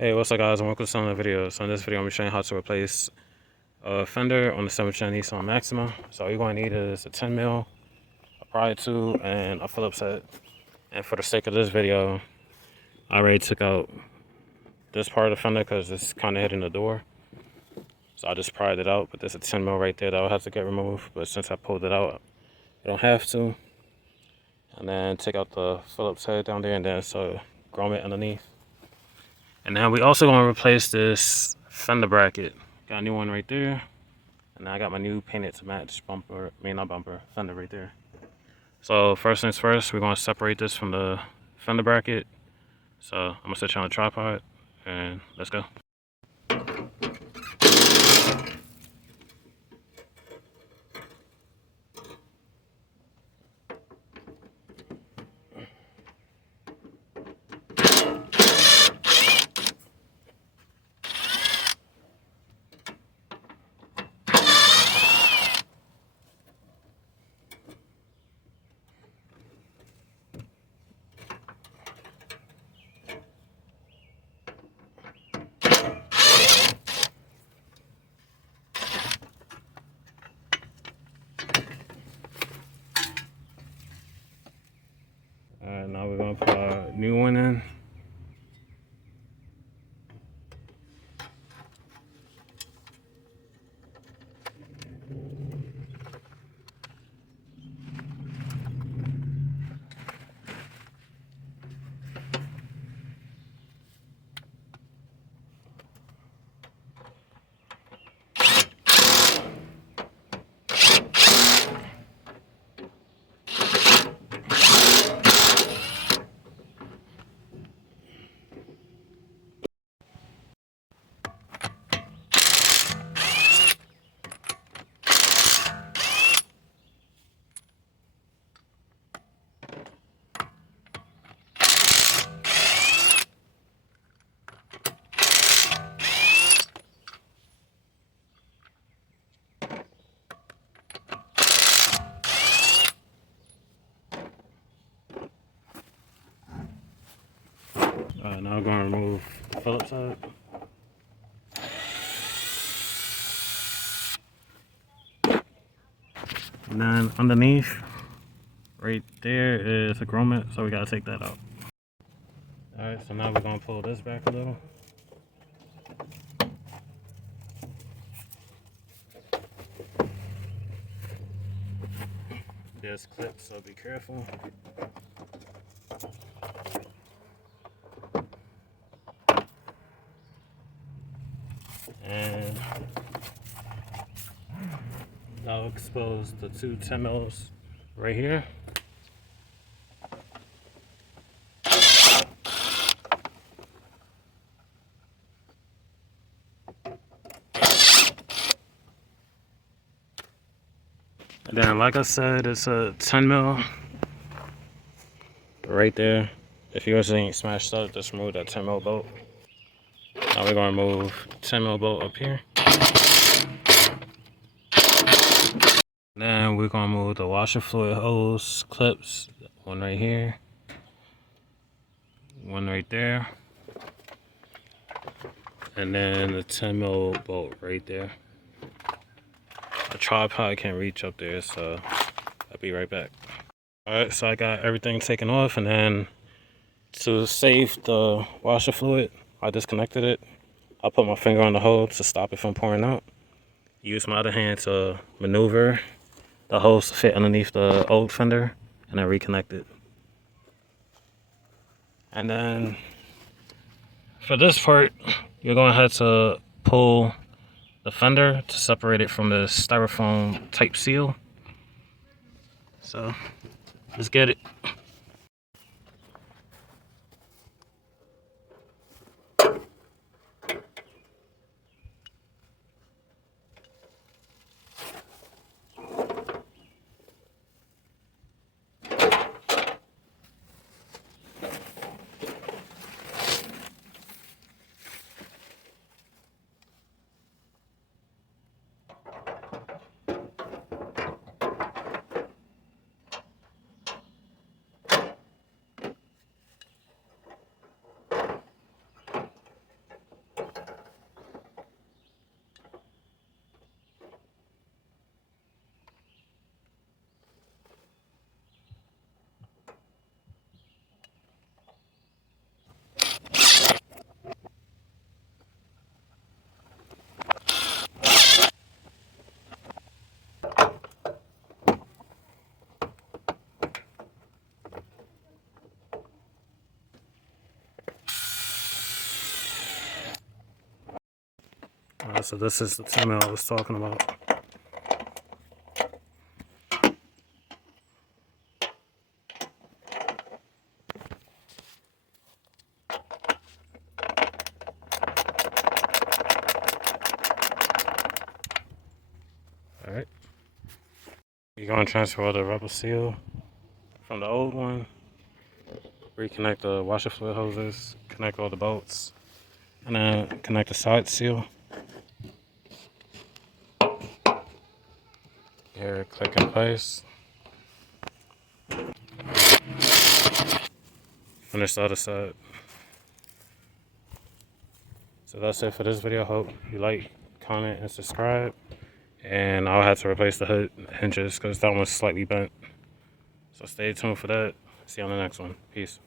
Hey, what's up guys, and welcome to some of the videos. So in this video, I'm going to be showing you how to replace a fender on the 7th gen Nissan Maxima. So all you're going to need is a 10 mil, a pry tube, and a Phillips head. And for the sake of this video, I already took out this part of the fender because it's kind of hitting the door. So I just pried it out, but there's a 10 mil right there that will have to get removed. But since I pulled it out, you don't have to. And then take out the Phillips head down there and then so grommet underneath. And now we also going to replace this fender bracket. Got a new one right there. And now I got my new painted to match bumper, not bumper, fender right there. So first things first, we're going to separate this from the fender bracket. So I'm going to set you on a tripod and let's go. Alright, now we're going to put a new one in. Now we're going to remove the Phillips head. And then underneath, right there is a grommet, so we got to take that out. Alright, so now we're going to pull this back a little. There's clips, so be careful. And I'll expose the two 10 mils right here. And then, like I said, it's a 10 mil right there. If yours ain't smashed up, just remove that 10 mil bolt. Now we're gonna remove 10 mil bolt up here. Then we're gonna move the washer fluid hose clips. One right here, one right there, and then the 10 mil bolt right there. A tripod can't reach up there, so I'll be right back. Alright, so I got everything taken off, and then to save the washer fluid, I disconnected it. I put my finger on the hose to stop it from pouring out. Use my other hand to maneuver the hose to fit underneath the old fender, and then reconnect it. And then for this part, you're going to have to pull the fender to separate it from the styrofoam type seal. So let's get it. So this is the 10 mil I was talking about. Alright. You're going to transfer the rubber seal from the old one. Reconnect the washer fluid hoses. Connect all the bolts. And then connect the side seal. Here, click in place. Finish the other side. So that's it for this video. Hope you like, comment, and subscribe. And I'll have to replace the hood hinges because that one was slightly bent. So stay tuned for that. See you on the next one. Peace.